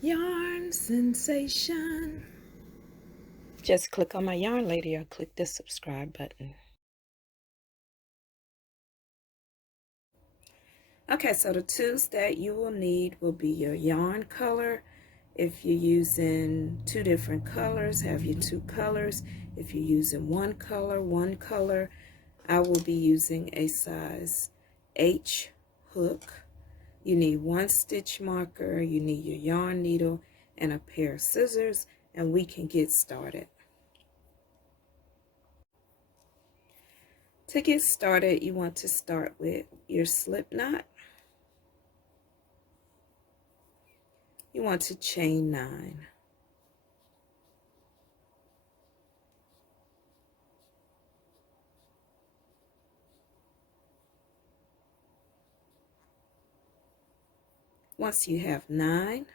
Yarn sensation. Just click on my yarn lady or click the subscribe button. Okay, so the tools that you will need will be your yarn color. If you're using two different colors, have your two colors. If you're using one color, I will be using a size H hook. You need one stitch marker, you need your yarn needle, and a pair of scissors, and we can get started. To get started, you want to start with your slip knot. You want to chain 9. Once you have 9,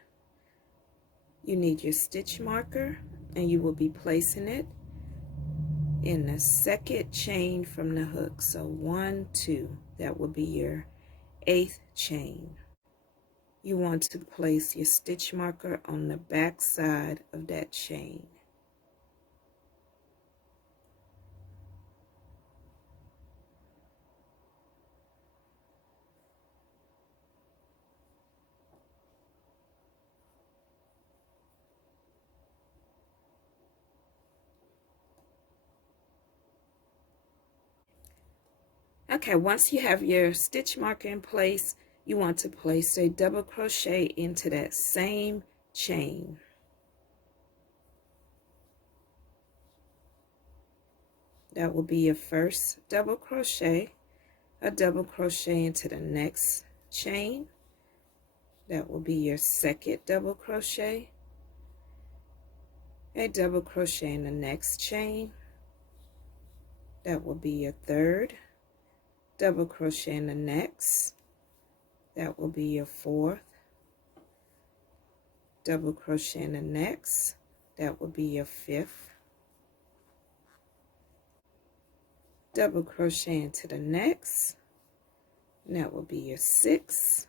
you need your stitch marker, and you will be placing it in the second chain from the hook. So 1, 2, that will be your 8th chain. You want to place your stitch marker on the back side of that chain. Okay, once you have your stitch marker in place, you want to place a double crochet into that same chain. That will be your first double crochet, a double crochet into the next chain. That will be your second double crochet, a double crochet in the next chain. That will be your third double crochet in the next. That will be your fourth double crochet in the next. That will be your fifth double crochet into the next, and that will be your sixth,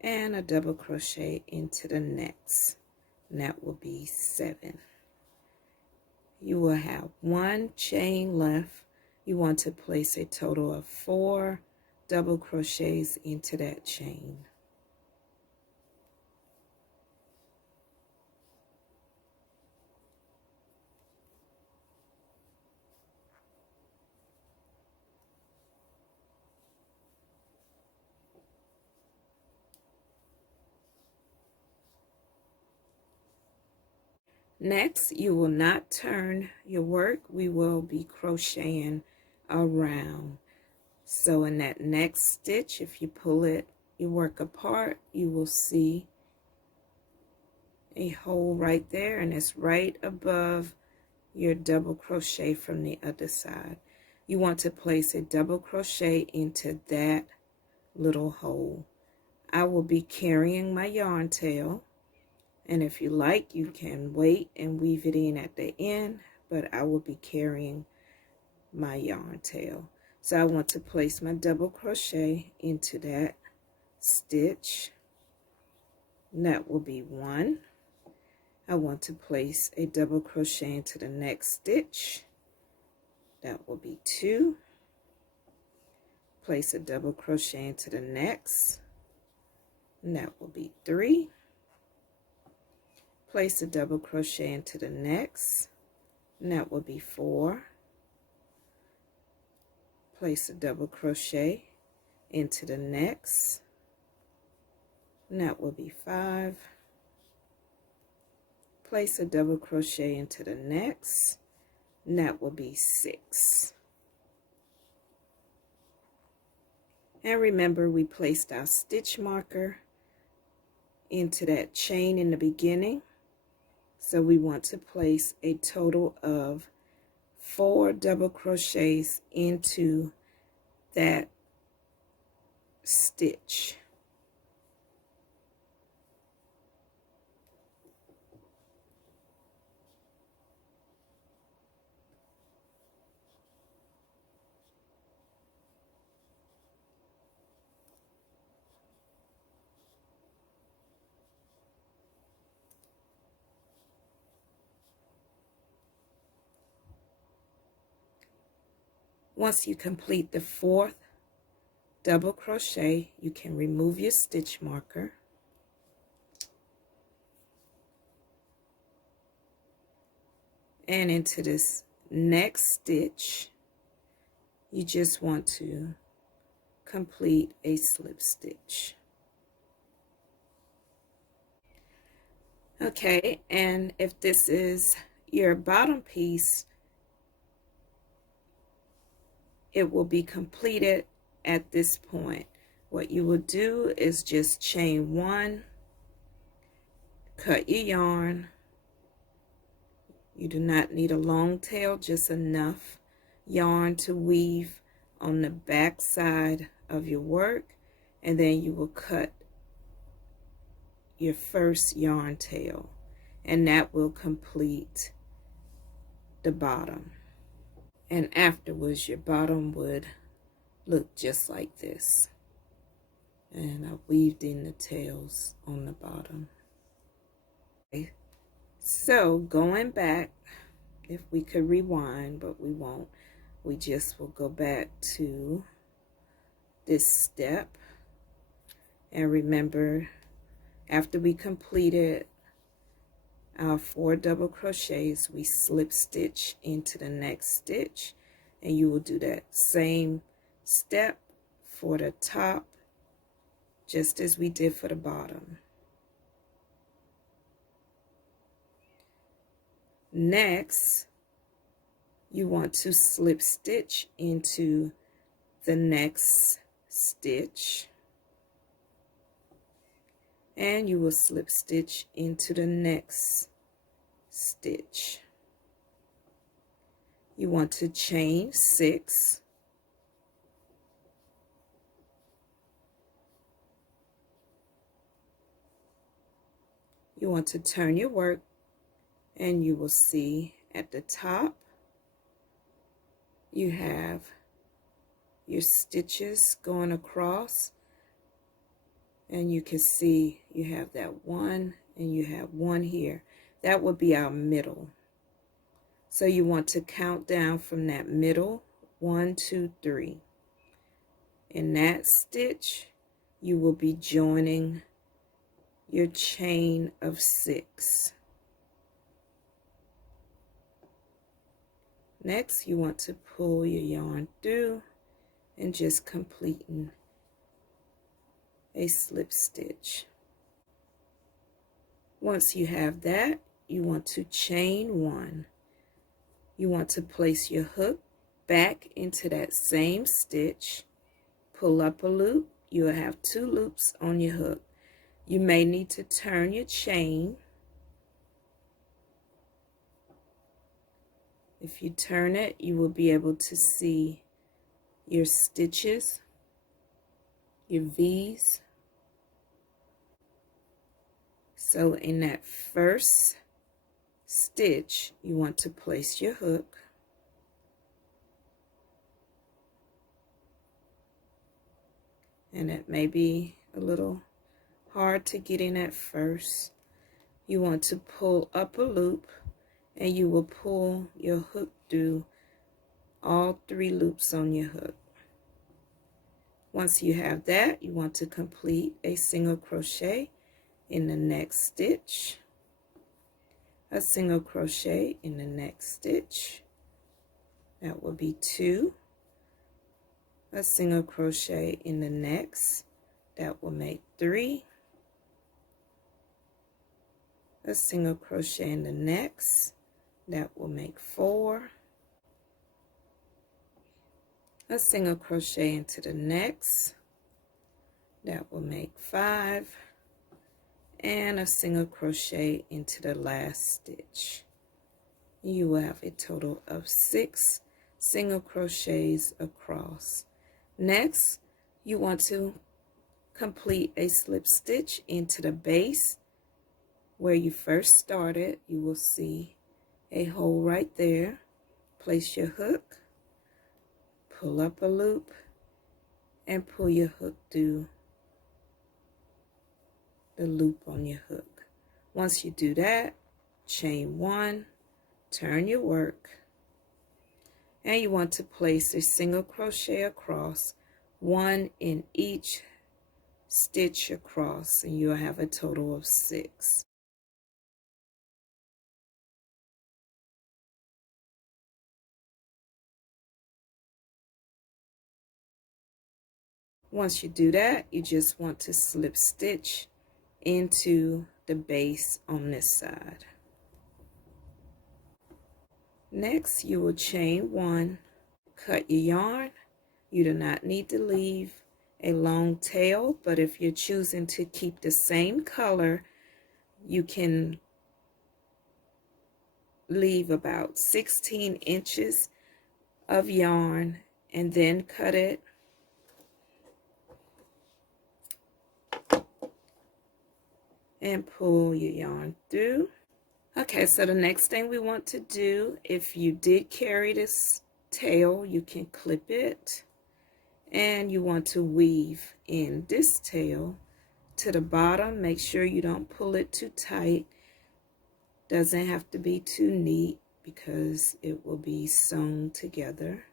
and a double crochet into the next, and that will be 7. You will have 1 chain left. You want to place a total of 4 double crochets into that chain. Next, you will not turn your work. We will be crocheting around. So in that next stitch, if you pull it, your work apart, you will see a hole right there, and it's right above your double crochet from the other side. You want to place a double crochet into that little hole. I will be carrying my yarn tail, and if you like, you can wait and weave it in at the end, but I will be carrying my yarn tail. So I want to place my double crochet into that stitch, and that will be 1. I want to place a double crochet into the next stitch. That will be 2. Place a double crochet into the next, and that will be 3. Place a double crochet into the next, and that will be 4. Place a double crochet into the next, and that will be 5. Place a double crochet into the next, and that will be 6. And remember, we placed our stitch marker into that chain in the beginning, so we want to place a total of 4 double crochets into that stitch. Once you complete the 4th double crochet, you can remove your stitch marker. And into this next stitch, you just want to complete a slip stitch. Okay, and if this is your bottom piece, it will be completed at this point. What you will do is just chain 1, cut your yarn. You do not need a long tail, just enough yarn to weave on the back side of your work, and then you will cut your first yarn tail, and that will complete the bottom. And afterwards, your bottom would look just like this. And I weaved in the tails on the bottom. Okay. So going back, if we could rewind, but we won't, we just will go back to this step. And remember, after we completed our 4 double crochets, we slip stitch into the next stitch, and you will do that same step for the top, just as we did for the bottom. Next, you want to slip stitch into the next stitch, and you will slip stitch into the next stitch. You want to chain 6, you want to turn your work, and you will see at the top you have your stitches going across, and you can see you have that 1 and you have 1 here. That would be our middle. So you want to count down from that middle, 1, 2, 3. In that stitch, you will be joining your chain of 6. Next, you want to pull your yarn through and just completing a slip stitch. Once you have that, you want to chain 1. You want to place your hook back into that same stitch, pull up a loop. You will have 2 loops on your hook. You may need to turn your chain. If you turn it, you will be able to see your stitches, your V's. So in that first stitch, you want to place your hook. And it may be a little hard to get in at first. You want to pull up a loop, and you will pull your hook through all 3 loops on your hook. Once you have that, you want to complete a single crochet in the next stitch, a single crochet in the next stitch, that will be 2, a single crochet in the next, that will make 3, a single crochet in the next, that will make 4, a single crochet into the next, that will make 5, and a single crochet into the last stitch. You will have a total of 6 single crochets across. Next, you want to complete a slip stitch into the base where you first started. You will see a hole right there. Place your hook, pull up a loop, and pull your hook through the loop on your hook. Once you do that, chain 1, turn your work, And you want to place a single crochet across, one in each stitch across, and you'll have a total of 6. Once you do that, you just want to slip stitch into the base on this side. Next, you will chain 1, cut your yarn. You do not need to leave a long tail, but if you're choosing to keep the same color, you can leave about 16 inches of yarn and then cut it. And pull your yarn through. Okay, so the next thing we want to do, if you did carry this tail, you can clip it, and you want to weave in this tail to the bottom. Make sure you don't pull it too tight. Doesn't have to be too neat because it will be sewn together.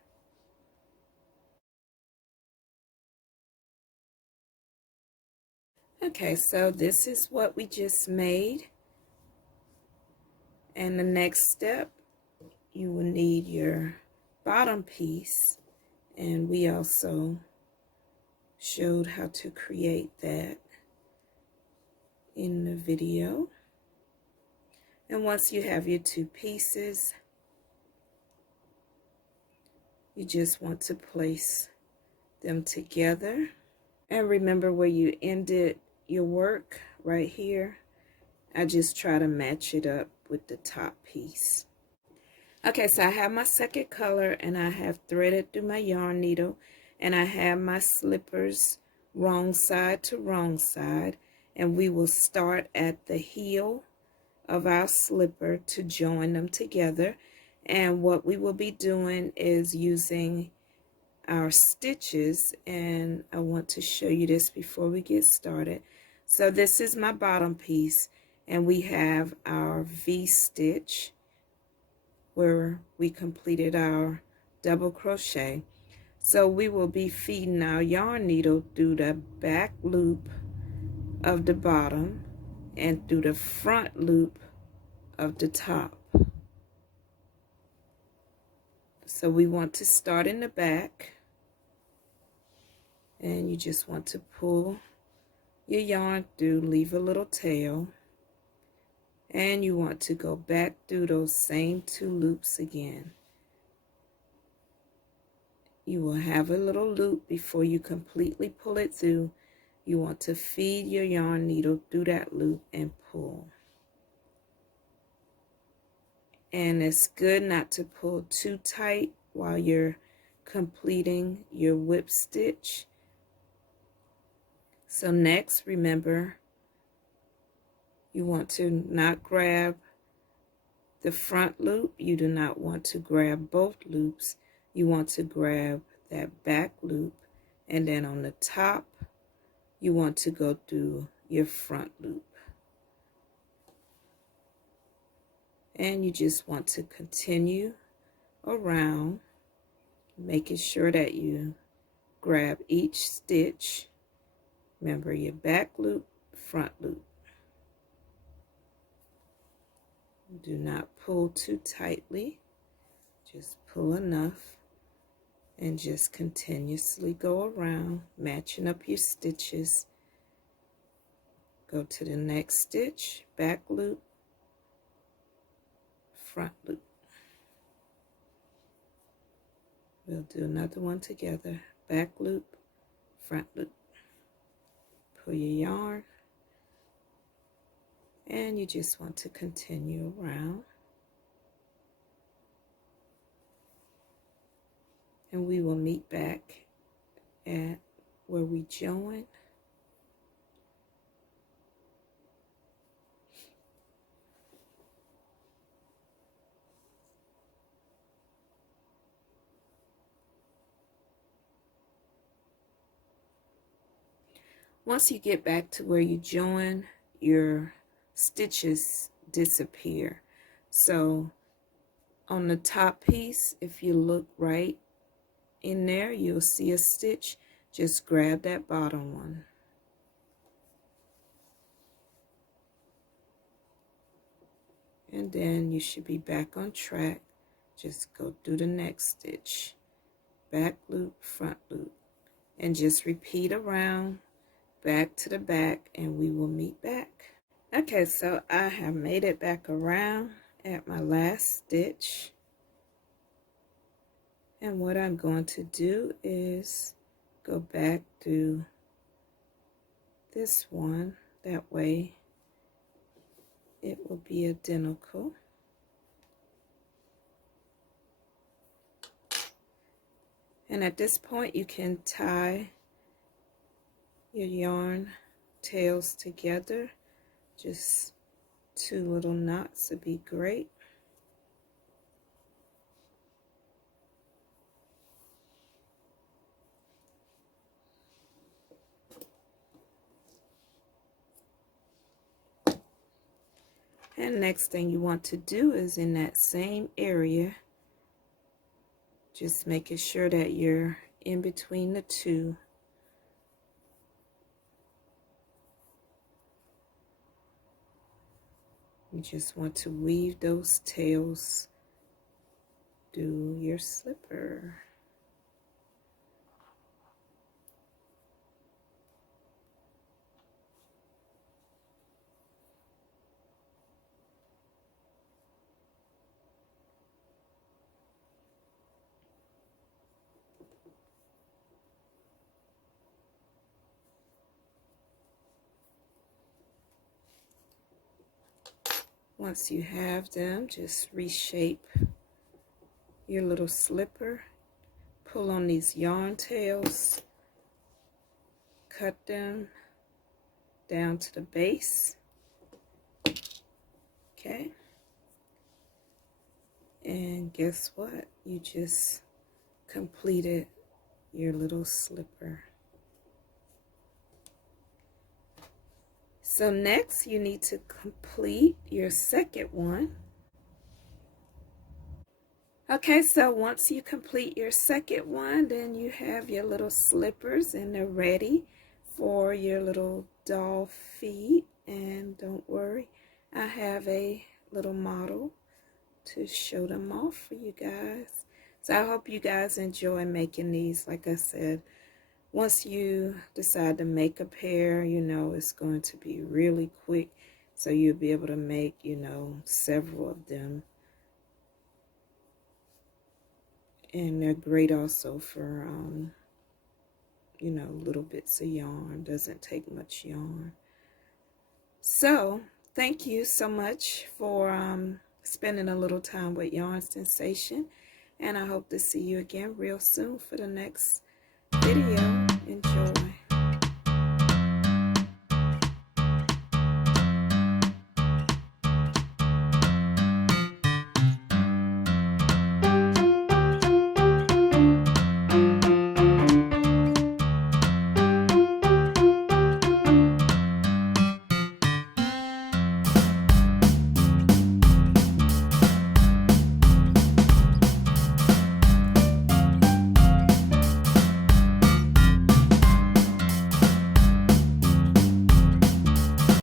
Okay, so this is what we just made. And the next step, you will need your bottom piece, and we also showed how to create that in the video. And once you have your 2 pieces, you just want to place them together. And remember where you ended your work right here. I just try to match it up with the top piece. Okay, so I have my second color, and I have threaded through my yarn needle, and I have my slippers wrong side to wrong side, and we will start at the heel of our slipper to join them together. And what we will be doing is using our stitches, and I want to show you this before we get started. So this is my bottom piece, and we have our V-stitch where we completed our double crochet. So we will be feeding our yarn needle through the back loop of the bottom and through the front loop of the top. So we want to start in the back, and you just want to pull your yarn through, leave a little tail, and you want to go back through those same 2 loops again. You will have a little loop before you completely pull it through. You want to feed your yarn needle through that loop and pull. And it's good not to pull too tight while you're completing your whip stitch. So next, remember, you want to not grab the front loop. You do not want to grab both loops. You want to grab that back loop, and then on the top, you want to go through your front loop. And you just want to continue around, making sure that you grab each stitch. Remember your back loop, front loop. Do not pull too tightly, just pull enough, and just continuously go around, matching up your stitches. Go to the next stitch, back loop, front loop. We'll do another one together, back loop, front loop. Pull your yarn, and you just want to continue around. And we will meet back at where we join. Once you get back to where you join, your stitches disappear. So On the top piece, if you look right in there, you'll see a stitch. Just grab that bottom one. And then you should be back on track. Just go through the next stitch. Back loop, front loop. And just repeat around, back to the back, and we will meet back. Okay, so I have made it back around at my last stitch. And what I'm going to do is go back through this one. That way it will be identical. And at this point you can tie your yarn tails together. Just 2 little knots would be great. And next thing you want to do is in that same area, just making sure that you're in between the two. You just want to weave those tails through your slipper. Once you have them, just reshape your little slipper. Pull on these yarn tails, cut them down to the base. Okay. And guess what? You just completed your little slipper. So next you need to complete your second one. Okay, so once you complete your second one, then you have your little slippers and they're ready for your little doll feet. And don't worry, I have a little model to show them off for you guys. So I hope you guys enjoy making these. Like I said, once you decide to make a pair, you know, it's going to be really quick. So you'll be able to make, you know, several of them. And they're great also for, you know, little bits of yarn. Doesn't take much yarn. So thank you so much for spending a little time with Yarnsensation. And I hope to see you again real soon for the next video. Enjoy.